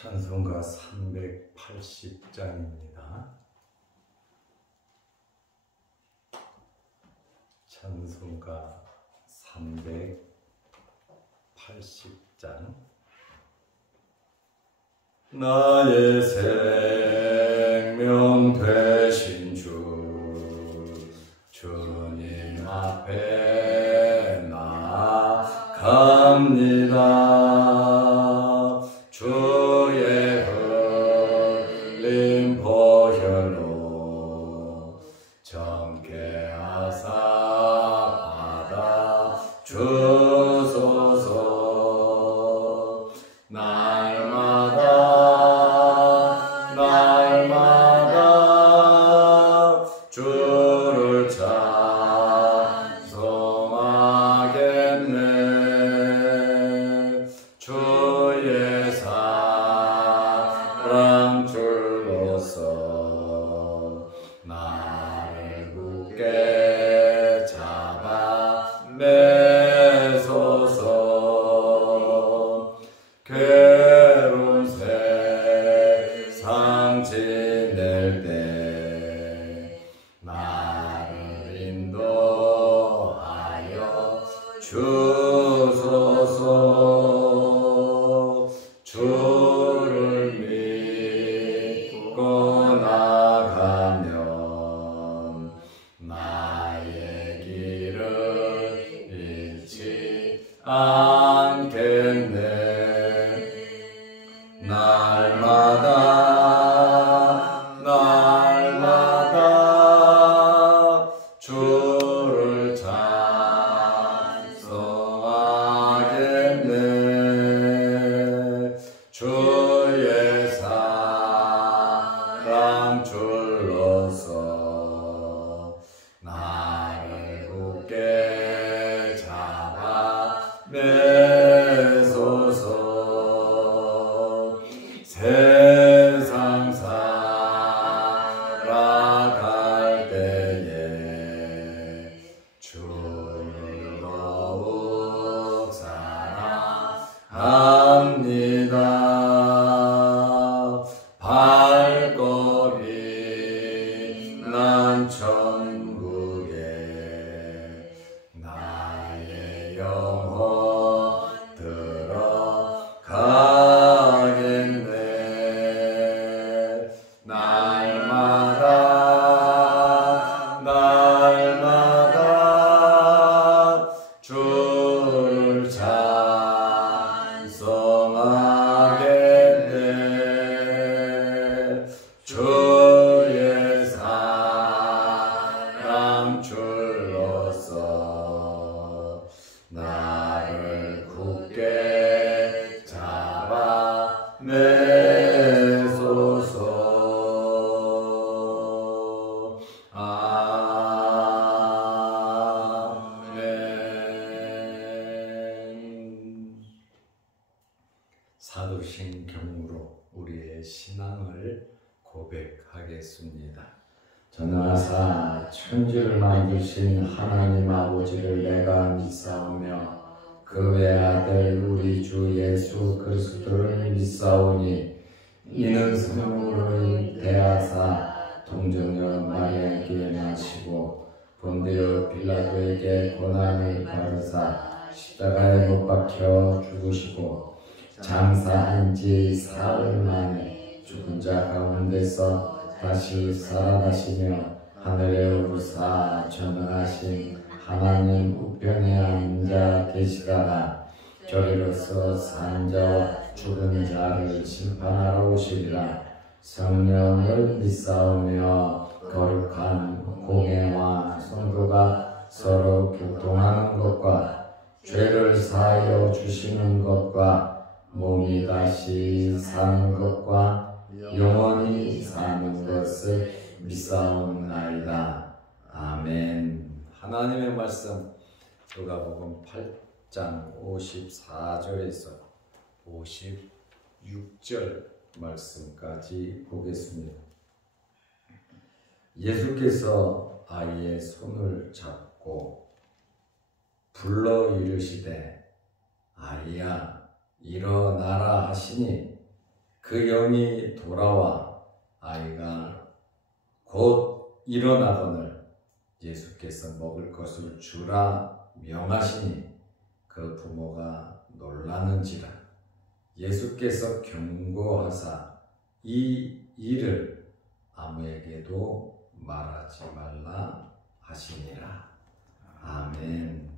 찬송가 380장입니다. 찬송가 380장. 나의 생명 되신 주님 앞에 나아갑니다. 주의 흘린 보혈로 정케 하사 받아 주소서. 날마다 주를 찬송하겠네. 주의 사랑 줄로서 나를 굳게 잡아 매소서. 괴로운 세상 지낼 때 나를 인도하여 주소서. 주를 믿고 나가면 나의 길을 잃지 않겠네. 날마다 주를 찬송하겠네. 주의 사랑 줄로서 나를 굳게 잡아 매소서. 세상 살아갈 때에 주를 더욱 사랑합니다. 발걸이 난 천국에 나의 영혼 들어가겠네. 날마다 주를 찬송하겠네. 주의 사랑 줄로서 나를 굳게 잡아 매소서. 아멘. 사도신경으로 우리의 신앙을 고백하겠습니다. 전하사 천지를 만드신 하나님 아버지를 내가 믿사오며 그 외아들 우리 주 예수 그리스도를 믿사오니 이는 성령으로 대하사 동정녀 마리아에게 나시고 본디오 빌라도에게 고난을 받으사 십자가에 못 박혀 죽으시고 장사한 지 사흘 만에 죽은 자 가운데서 다시 살아나시며 하늘에 오르사 전능하신 하나님 우편에 앉아 계시다가 저리로서 산 자와 죽은 자를 심판하러 오시리라. 성령을 믿사오며 거룩한 공회와 성도가 서로 교통하는 것과 죄를 사하여 주시는 것과 몸이 다시 사는 것과 영원히 사는 것을 믿사옵나이다. 아멘. 하나님의 말씀 누가복음 8장 54절에서 56절 말씀까지 보겠습니다. 예수께서 아이의 손을 잡고 불러 이르시되 아이야 일어나라 하시니 그 영이 돌아와 아이가 곧 일어나거늘 예수께서 먹을 것을 주라 명하시니 그 부모가 놀라는지라. 예수께서 경고하사 이 일을 아무에게도 말하지 말라 하시니라. 아멘.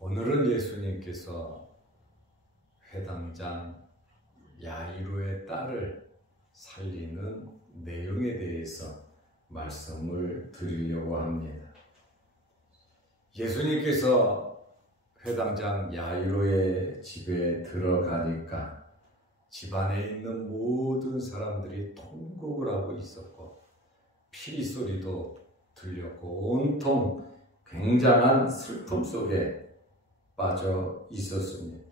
오늘은 예수님께서 회당장 야이로의 딸을 살리는 내용에 대해서 말씀을 드리려고 합니다. 예수님께서 회당장 야이로의 집에 들어가니까 집안에 있는 모든 사람들이 통곡을 하고 있었고 피리 소리도 들렸고 온통 굉장한 슬픔 속에 빠져 있었습니다.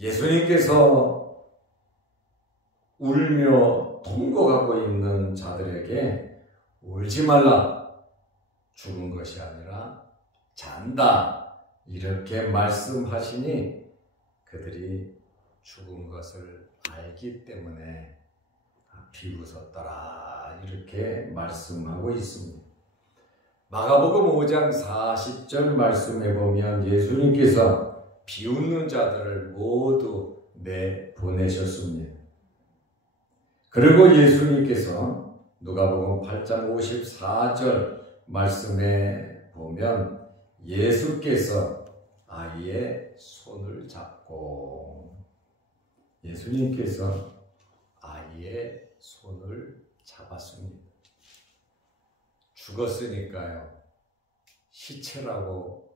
예수님께서 울며 통곡하고 있는 자들에게 울지 말라, 죽은 것이 아니라 잔다, 이렇게 말씀하시니 그들이 죽은 것을 알기 때문에 비웃었더라, 이렇게 말씀하고 있습니다. 마가복음 5장 40절 말씀에 보면 예수님께서 비웃는 자들을 모두 내보내셨습니다. 그리고 예수님께서 누가복음 8장 54절 말씀에 보면 예수께서 아이의 손을 잡고, 예수님께서 아이의 손을 잡았습니다. 죽었으니까요, 시체라고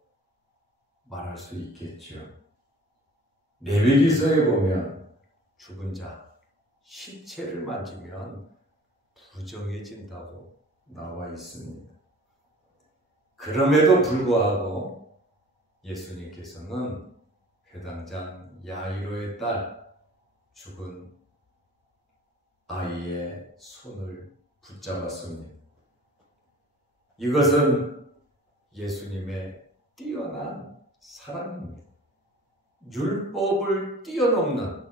말할 수 있겠죠. 레위기서에 보면 죽은 자 시체를 만지면 부정해진다고 나와 있습니다. 그럼에도 불구하고 예수님께서는 회당장 야이로의 딸, 죽은 아이의 손을 붙잡았습니다. 이것은 예수님의 뛰어난 사랑입니다. 율법을 뛰어넘는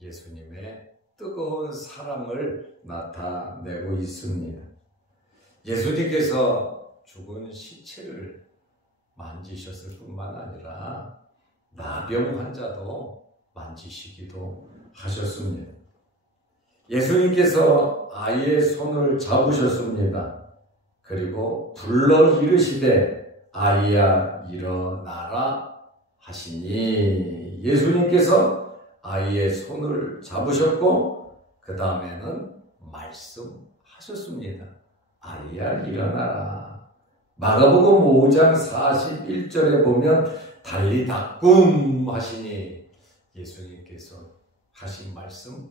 예수님의 뜨거운 사랑을 나타내고 있습니다. 예수님께서 죽은 시체를 만지셨을 뿐만 아니라 나병 환자도 만지시기도 하셨습니다. 예수님께서 아이의 손을 잡으셨습니다. 그리고 불러 이르시되 아이야 일어나라 하시니 예수님께서 아이의 손을 잡으셨고 그 다음에는 말씀하셨습니다. 아이야 일어나라. 마가복음 5장 41절에 보면 달리다꿈 하시니 예수님께서 하신 말씀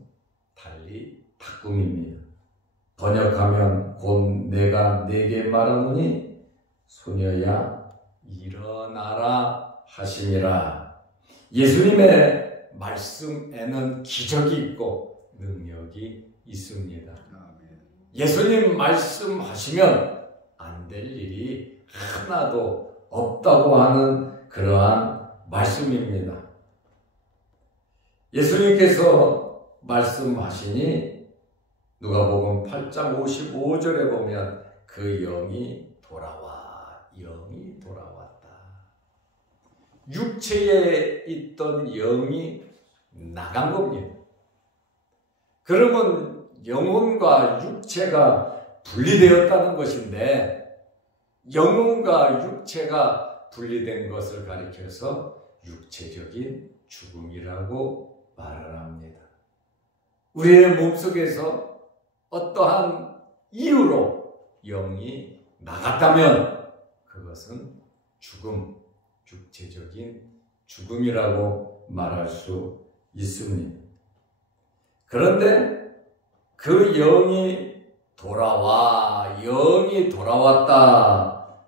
달리다꿈입니다. 번역하면 곧 내가 네게 말하노니 소녀야 일어나라 하시니라. 예수님의 말씀에는 기적이 있고 능력이 있습니다. 예수님 말씀하시면 안 될 일이 하나도 없다고 하는 그러한 말씀입니다. 예수님께서 말씀하시니 누가복음 8장 55절에 보면 그 영이 영이 돌아왔다. 육체에 있던 영이 나간 겁니다. 그러면 영혼과 육체가 분리되었다는 것인데, 영혼과 육체가 분리된 것을 가리켜서 육체적인 죽음이라고 말을 합니다. 우리의 몸속에서 어떠한 이유로 영이 나갔다면 그것은 죽음, 육체적인 죽음이라고 말할 수 있습니다. 그런데 그 영이 돌아왔다.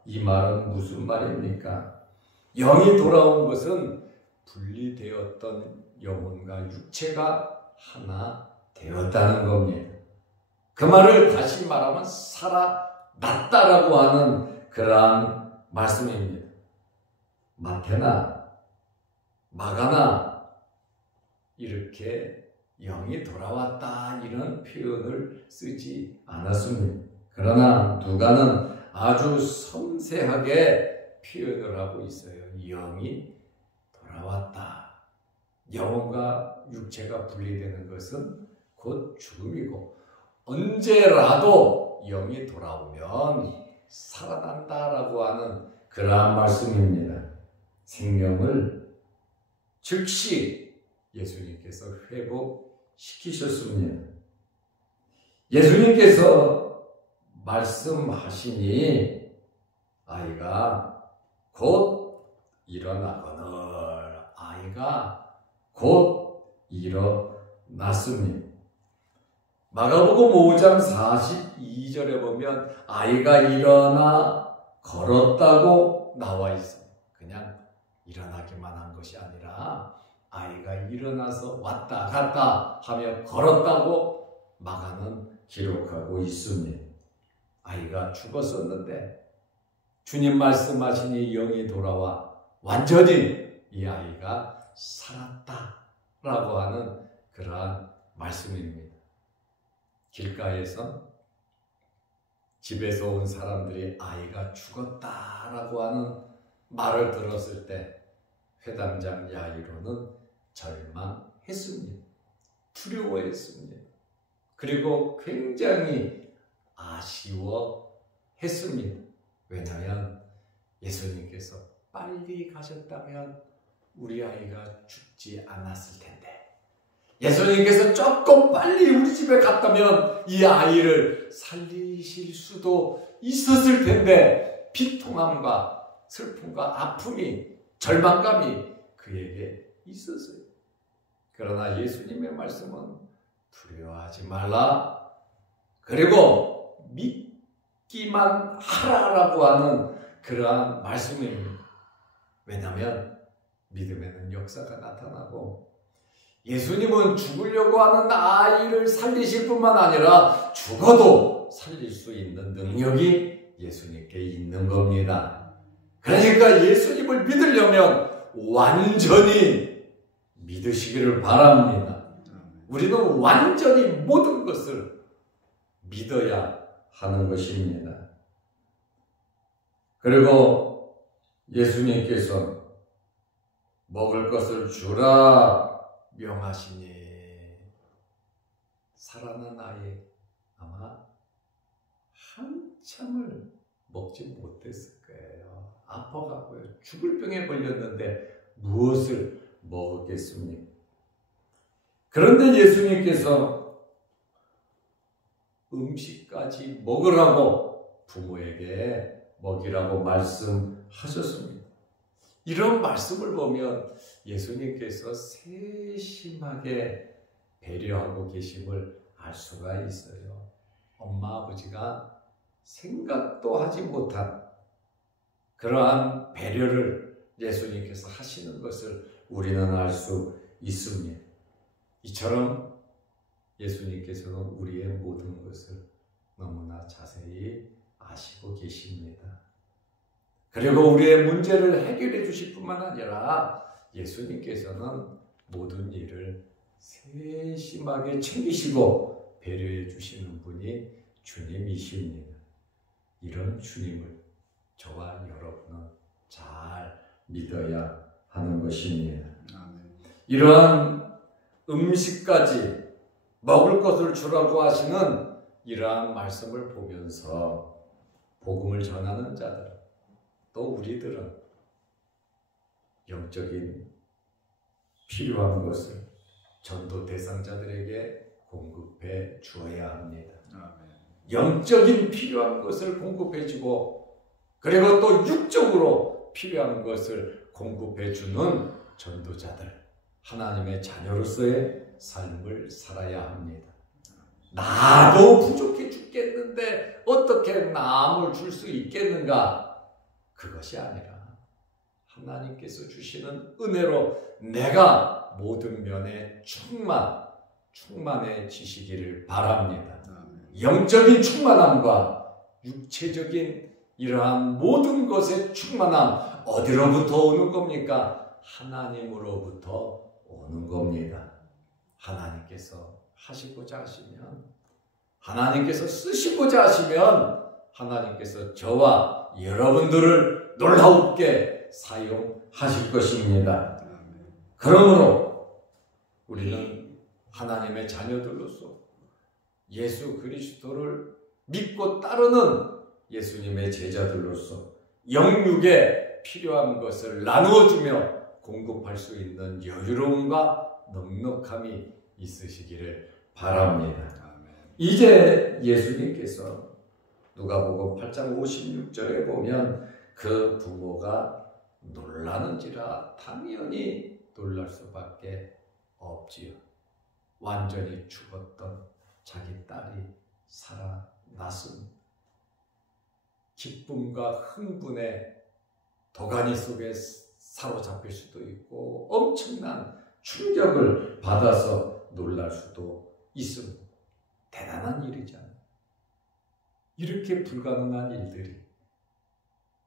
이 말은 무슨 말입니까? 영이 돌아온 것은 분리되었던 영혼과 육체가 하나 되었다는 겁니다. 그 말을 다시 말하면 살아났다라고 하는 그러한 말씀입니다. 마태나 마가나 이렇게 영이 돌아왔다 이런 표현을 쓰지 않았습니다. 그러나 누가는 아주 섬세하게 표현을 하고 있어요. 영이 돌아왔다. 영혼과 육체가 분리되는 것은 곧 죽음이고 언제라도 영이 돌아오면 살아난다라고 하는 그러한 말씀입니다. 생명을 즉시 예수님께서 회복시키셨습니다. 예수님께서 말씀하시니 아이가 곧 일어나거늘 아이가 곧 일어났습니다. 마가복음 5장 42절에 보면 아이가 일어나 걸었다고 나와 있어요. 그냥 일어나기만 한 것이 아니라 아이가 일어나서 왔다 갔다 하며 걸었다고 마가는 기록하고 있습니다. 아이가 죽었었는데 주님 말씀하시니 영이 돌아와 완전히 이 아이가 살았다라고 하는 그러한 말씀입니다. 길가에서 집에서 온 사람들이 아이가 죽었다라고 하는 말을 들었을 때 회당장 야이로는 절망했습니다. 두려워했습니다. 그리고 굉장히 아쉬워했습니다. 왜냐하면 예수님께서 빨리 가셨다면 우리 아이가 죽지 않았을 텐데 예수님께서 조금 빨리 우리 집에 갔다면 이 아이를 살리실 수도 있었을 텐데 비통함과 슬픔과 아픔이 절망감이 그에게 있었어요. 그러나 예수님의 말씀은 두려워하지 말라. 그리고 믿기만 하라라고 하는 그러한 말씀입니다. 왜냐하면 믿음에는 역사가 나타나고 예수님은 죽으려고 하는 아이를 살리실 뿐만 아니라 죽어도 살릴 수 있는 능력이 예수님께 있는 겁니다. 그러니까 예수님을 믿으려면 완전히 믿으시기를 바랍니다. 우리는 완전히 모든 것을 믿어야 하는 것입니다. 그리고 예수님께서 먹을 것을 주라 명하시니 살아난 아이 아마 한참을 먹지 못했을 거예요. 아파가고요. 죽을 병에 걸렸는데 무엇을 먹었겠습니까? 그런데 예수님께서 음식까지 먹으라고 부모에게 먹이라고 말씀하셨습니다. 이런 말씀을 보면 예수님께서 세심하게 배려하고 계심을 알 수가 있어요. 엄마 아버지가 생각도 하지 못한 그러한 배려를 예수님께서 하시는 것을 우리는 알 수 있습니다. 이처럼 예수님께서는 우리의 모든 것을 너무나 자세히 아시고 계십니다. 그리고 우리의 문제를 해결해 주실 뿐만 아니라 예수님께서는 모든 일을 세심하게 챙기시고 배려해 주시는 분이 주님이십니다. 이런 주님을 저와 여러분은 잘 믿어야 하는 것입니다. 이러한 음식까지 먹을 것을 주라고 하시는 이러한 말씀을 보면서 복음을 전하는 자들 또 우리들은 영적인 필요한 것을 전도 대상자들에게 공급해 주어야 합니다. 영적인 필요한 것을 공급해 주고 그리고 또 육적으로 필요한 것을 공급해 주는 전도자들 하나님의 자녀로서의 삶을 살아야 합니다. 나도 부족해 죽겠는데 어떻게 남을 줄 수 있겠는가? 그것이 아니라 하나님께서 주시는 은혜로 내가 모든 면에 충만해지시기를 바랍니다. 영적인 충만함과 육체적인 이러한 모든 것의 충만함 어디로부터 오는 겁니까? 하나님으로부터 오는 겁니다. 하나님께서 하시고자 하시면, 하나님께서 쓰시고자 하시면 하나님께서 저와 여러분들을 놀라웁게 사용하실 것입니다. 그러므로 우리는 하나님의 자녀들로서 예수 그리스도를 믿고 따르는 예수님의 제자들로서 영육에 필요한 것을 나누어주며 공급할 수 있는 여유로움과 넉넉함이 있으시기를 바랍니다. 이제 예수님께서 누가복음 8장 56절에 보면 그 부모가 놀라는지라 당연히 놀랄 수밖에 없지요. 완전히 죽었던 자기 딸이 살아났습니다. 기쁨과 흥분에 도가니 속에 사로잡힐 수도 있고 엄청난 충격을 받아서 놀랄 수도 있습니다. 대단한 일이잖아요. 이렇게 불가능한 일들이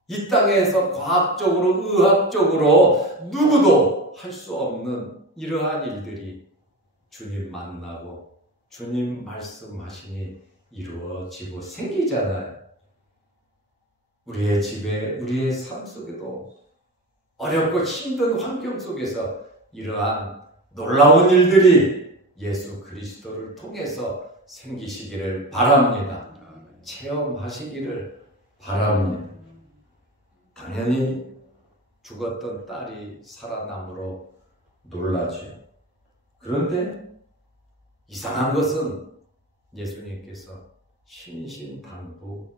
이 땅에서 과학적으로 의학적으로 누구도 할 수 없는 이러한 일들이 주님 만나고 주님 말씀하시니 이루어지고 생기잖아요. 우리의 집에 우리의 삶 속에도 어렵고 힘든 환경 속에서 이러한 놀라운 일들이 예수 그리스도를 통해서 생기시기를 바랍니다. 체험하시기를 바랍니다. 당연히 죽었던 딸이 살아남으로 놀라죠. 그런데 이상한 것은 예수님께서 신신당부하신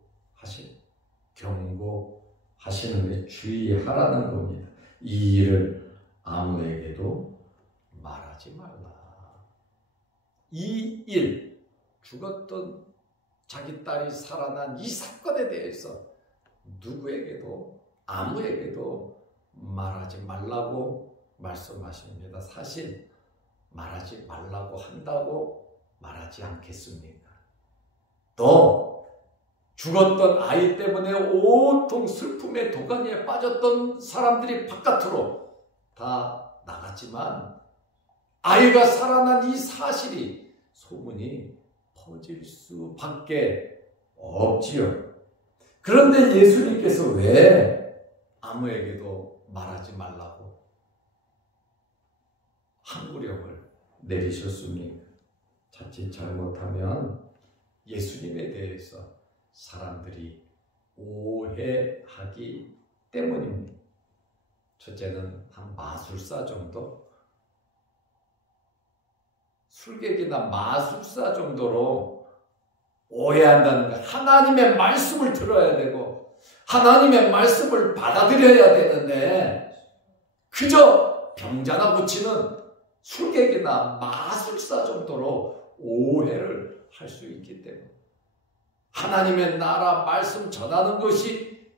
경고하시는 데 주의하라는 겁니다. 이 일을 아무에게도 말하지 말라. 이 일, 죽었던 자기 딸이 살아난 이 사건에 대해서 누구에게도 아무에게도 말하지 말라고 말씀하십니다. 사실 말하지 말라고 한다고 말하지 않겠습니까? 또 죽었던 아이 때문에 온통 슬픔의 도가니에 빠졌던 사람들이 바깥으로 다 나갔지만 아이가 살아난 이 사실이 소문이 퍼질 수밖에 없지요. 그런데 예수님께서 왜 아무에게도 말하지 말라고 항구령을 내리셨습니까? 자칫 잘못하면 예수님에 대해서 사람들이 오해하기 때문입니다. 첫째는 한 마술사 정도? 술객이나 마술사 정도로 오해한다는 것. 하나님의 말씀을 들어야 되고 하나님의 말씀을 받아들여야 되는데 그저 병자나 고치는 술객이나 마술사 정도로 오해를 할 수 있기 때문에 하나님의 나라 말씀 전하는 것이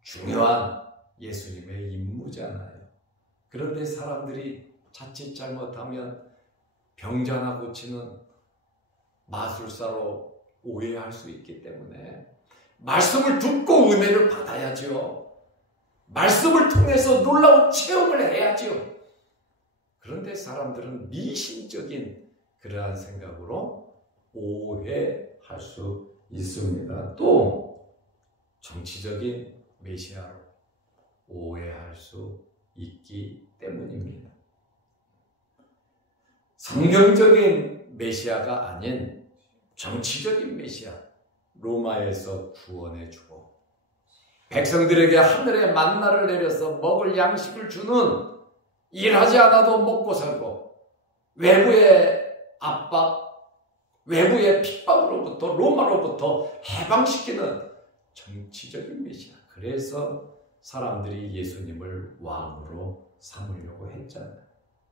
중요한 예수님의 임무잖아요. 그런데 사람들이 자칫 잘못하면 병자나 고치는 마술사로 오해할 수 있기 때문에 말씀을 듣고 은혜를 받아야죠. 말씀을 통해서 놀라운 체험을 해야죠. 그런데 사람들은 미신적인 그러한 생각으로 오해할 수 있습니다. 또 정치적인 메시아로 오해할 수 있기 때문입니다. 성경적인 메시아가 아닌 정치적인 메시아, 로마에서 구원해주고 백성들에게 하늘의 만나를 내려서 먹을 양식을 주는, 일하지 않아도 먹고 살고 외부의 압박, 외부의 핍박으로부터 로마로부터 해방시키는 정치적인 메시아. 그래서 사람들이 예수님을 왕으로 삼으려고 했잖아요.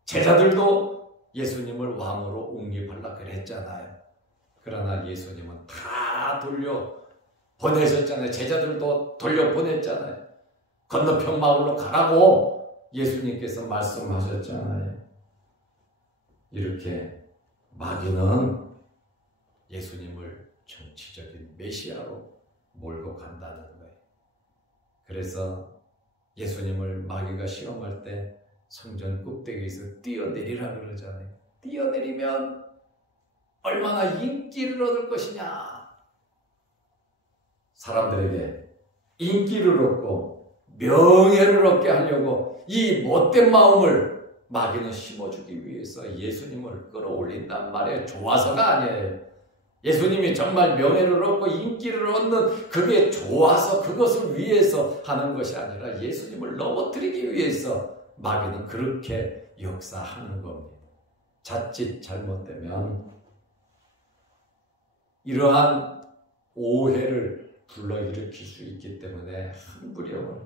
제자들도 예수님을 왕으로 옹립하려고 그랬잖아요. 그러나 예수님은 다 돌려 보내셨잖아요. 제자들도 돌려 보냈잖아요. 건너편 마을로 가라고 예수님께서 말씀하셨잖아요. 이렇게 마귀는 예수님을 정치적인 메시아로 몰고 간다는 거예요. 그래서 예수님을 마귀가 시험할 때 성전 꼭대기에서 뛰어내리라 그러잖아요. 뛰어내리면 얼마나 인기를 얻을 것이냐. 사람들에게 인기를 얻고 명예를 얻게 하려고 이 못된 마음을 마귀는 심어주기 위해서 예수님을 끌어올린단 말이에요. 좋아서가 아니에요. 예수님이 정말 명예를 얻고 인기를 얻는 그게 좋아서 그것을 위해서 하는 것이 아니라 예수님을 넘어뜨리기 위해서 마귀는 그렇게 역사하는 겁니다. 자칫 잘못되면 이러한 오해를 불러일으킬 수 있기 때문에 한 부령을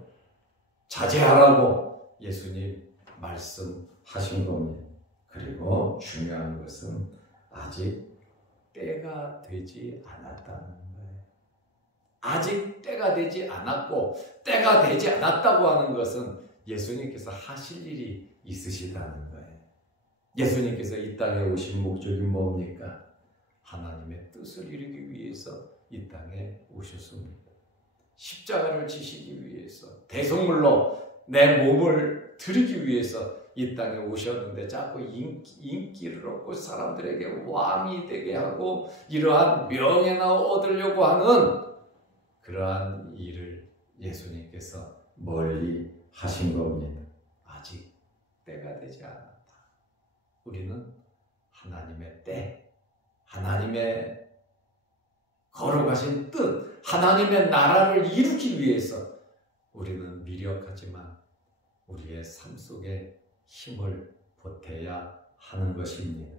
자제하라고 예수님 말씀하신 겁니다. 그리고 중요한 것은 아직 때가 되지 않았다는 거예요. 아직 때가 되지 않았고 때가 되지 않았다고 하는 것은 예수님께서 하실 일이 있으시다는 거예요. 예수님께서 이 땅에 오신 목적이 뭡니까? 하나님의 뜻을 이루기 위해서 이 땅에 오셨습니다. 십자가를 지시기 위해서 대속물로 내 몸을 드리기 위해서 이 땅에 오셨는데 자꾸 인기를 얻고 사람들에게 왕이 되게 하고 이러한 명예나 얻으려고 하는 그러한 일을 예수님께서 멀리 하신 겁니다. 아직 때가 되지 않았다. 우리는 하나님의 때, 하나님의 걸어가신 뜻, 하나님의 나라를 이루기 위해서 우리는 미력하지만 우리의 삶 속에 힘을 보태야 하는 것입니다.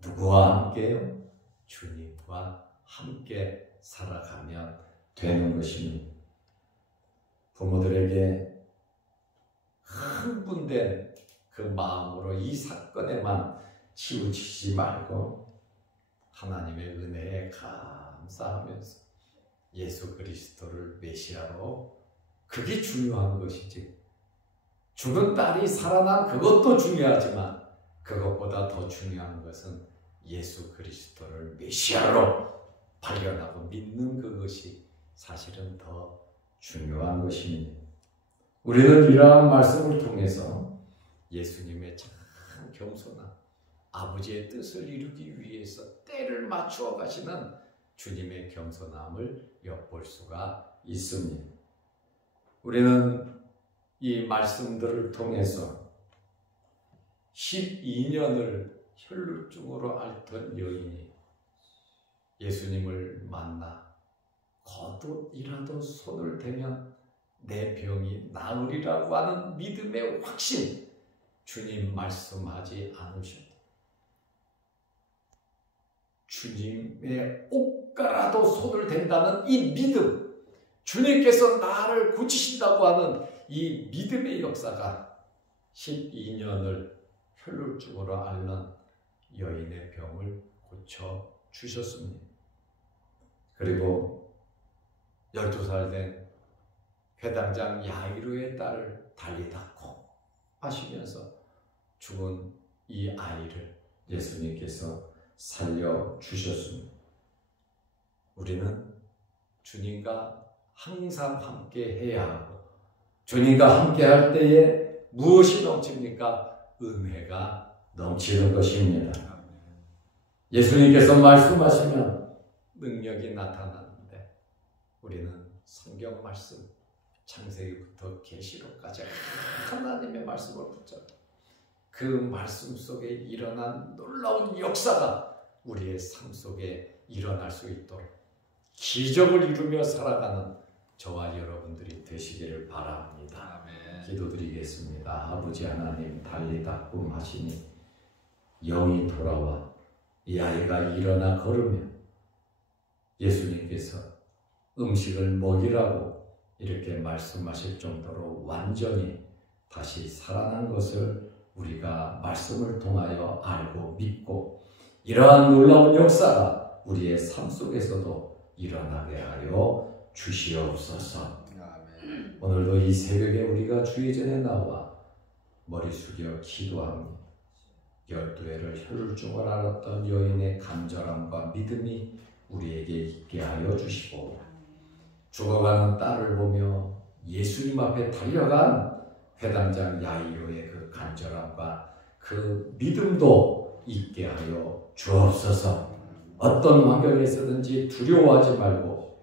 누구와 함께요? 주님과 함께 살아가면 되는 것입니다. 부모들에게 흥분된 그 마음으로 이 사건에만 치우치지 말고 하나님의 은혜에 감사하면서 예수 그리스도를 메시아로, 그게 중요한 것이지. 죽은 딸이 살아난 그것도 중요하지만 그것보다 더 중요한 것은 예수 그리스도를 메시아로 발견하고 믿는 그것이 사실은 더 중요한 것입니다. 우리는 이러한 말씀을 통해서 예수님의 참 겸손한 아버지의 뜻을 이루기 위해서 때를 맞추어 가시는 주님의 겸손함을 엿볼 수가 있습니다. 우리는 이 말씀들을 통해서 12년을 혈루증으로 앓던 여인이 예수님을 만나 거듭이라도 손을 대면 내 병이 나으리라고 하는 믿음의 확신, 주님 말씀하지 않으셔도 주님의 옷가라도 손을 댄다는 이 믿음, 주님께서 나를 고치신다고 하는 이 믿음의 역사가 12년을 혈루증으로 앓는 여인의 병을 고쳐주셨습니다. 그리고 12살 된 회당장 야이로의 딸을 달리 닦고 하시면서 죽은 이 아이를 예수님께서 살려주셨습니다. 우리는 주님과 항상 함께 해야 하고 주님과 함께 할 때에 무엇이 넘칩니까? 은혜가 넘치는 것입니다. 예수님께서 말씀하시면 능력이 나타나는데 우리는 성경 말씀, 창세기부터 계시록까지 하나님의 말씀을 붙잡고 그 말씀 속에 일어난 놀라운 역사가 우리의 삶 속에 일어날 수 있도록 기적을 이루며 살아가는 저와 여러분들이 되시기를 바랍니다. 아멘. 기도드리겠습니다. 아버지 하나님, 달리 닦음 하시니 영이 돌아와 이 아이가 일어나 걸으며 예수님께서 음식을 먹이라고 이렇게 말씀하실 정도로 완전히 다시 살아난 것을 우리가 말씀을 통하여 알고 믿고 이러한 놀라운 역사가 우리의 삶 속에서도 일어나게 하여 주시옵소서. 아멘. 오늘도 이 새벽에 우리가 주의 전에 나와 머리 숙여 기도합니다. 12회를 혈루증을 앓았던 여인의 간절함과 믿음이 우리에게 있게 하여 주시고 죽어가는 딸을 보며 예수님 앞에 달려간 회당장 야이로의 그 간절함과 그 믿음도 있게 하여 주옵소서. 어떤 환경에 있어든지 두려워하지 말고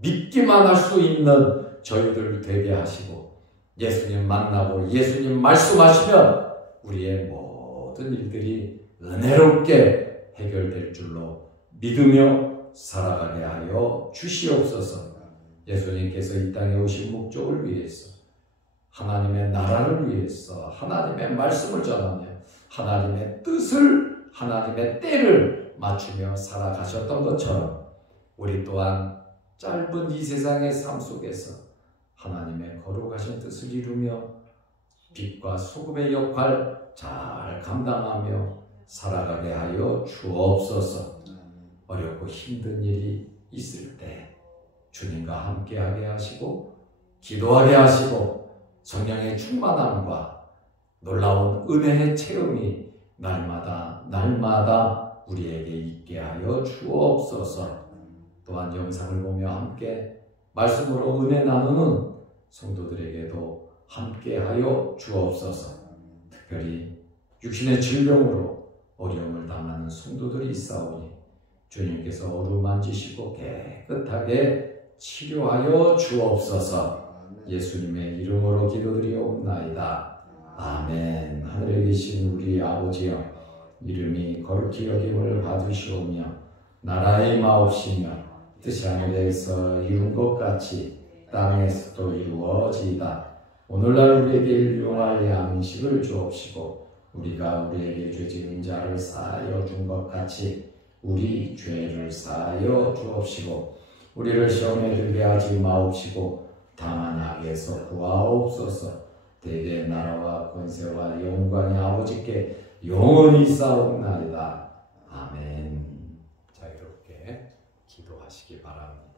믿기만 할 수 있는 저희들 되게 하시고 예수님 만나고 예수님 말씀하시면 우리의 모든 일들이 은혜롭게 해결될 줄로 믿으며 살아가게 하여 주시옵소서. 예수님께서 이 땅에 오신 목적을 위해서 하나님의 나라를 위해서 하나님의 말씀을 전하며 하나님의 뜻을 하나님의 때를 맞추며 살아가셨던 것처럼 우리 또한 짧은 이 세상의 삶 속에서 하나님의 거룩하신 뜻을 이루며 빛과 소금의 역할 잘 감당하며 살아가게 하여 주옵소서. 어렵고 힘든 일이 있을 때 주님과 함께하게 하시고 기도하게 하시고 성령의 충만함과 놀라운 은혜의 체험이 날마다 우리에게 있게 하여 주옵소서. 또한 영상을 보며 함께 말씀으로 은혜 나누는 성도들에게도 함께하여 주옵소서. 특별히 육신의 질병으로 어려움을 당하는 성도들이 있사오니 주님께서 어루만지시고 깨끗하게 치료하여 주옵소서. 예수님의 이름으로 기도드리옵나이다. 아멘. 하늘에 계신 우리 아버지여, 이름이 거룩히 여김을 받으시오며 나라의 마옵시며 뜻이 하늘에서 이룬 것 같이 땅에서도 이루어지이다. 오늘날 우리에게 일용할 양식을 주옵시고 우리가 우리에게 죄 지은 자를 사하여 준 것 같이 우리 죄를 사하여 주옵시고 우리를 시험에 들게 하지 마옵시고 다만 악에서 구하옵소서. 대개 나라와 권세와 영광이 아버지께 영원히 쌓옵나이다. 아멘. 자유롭게 기도하시기 바랍니다.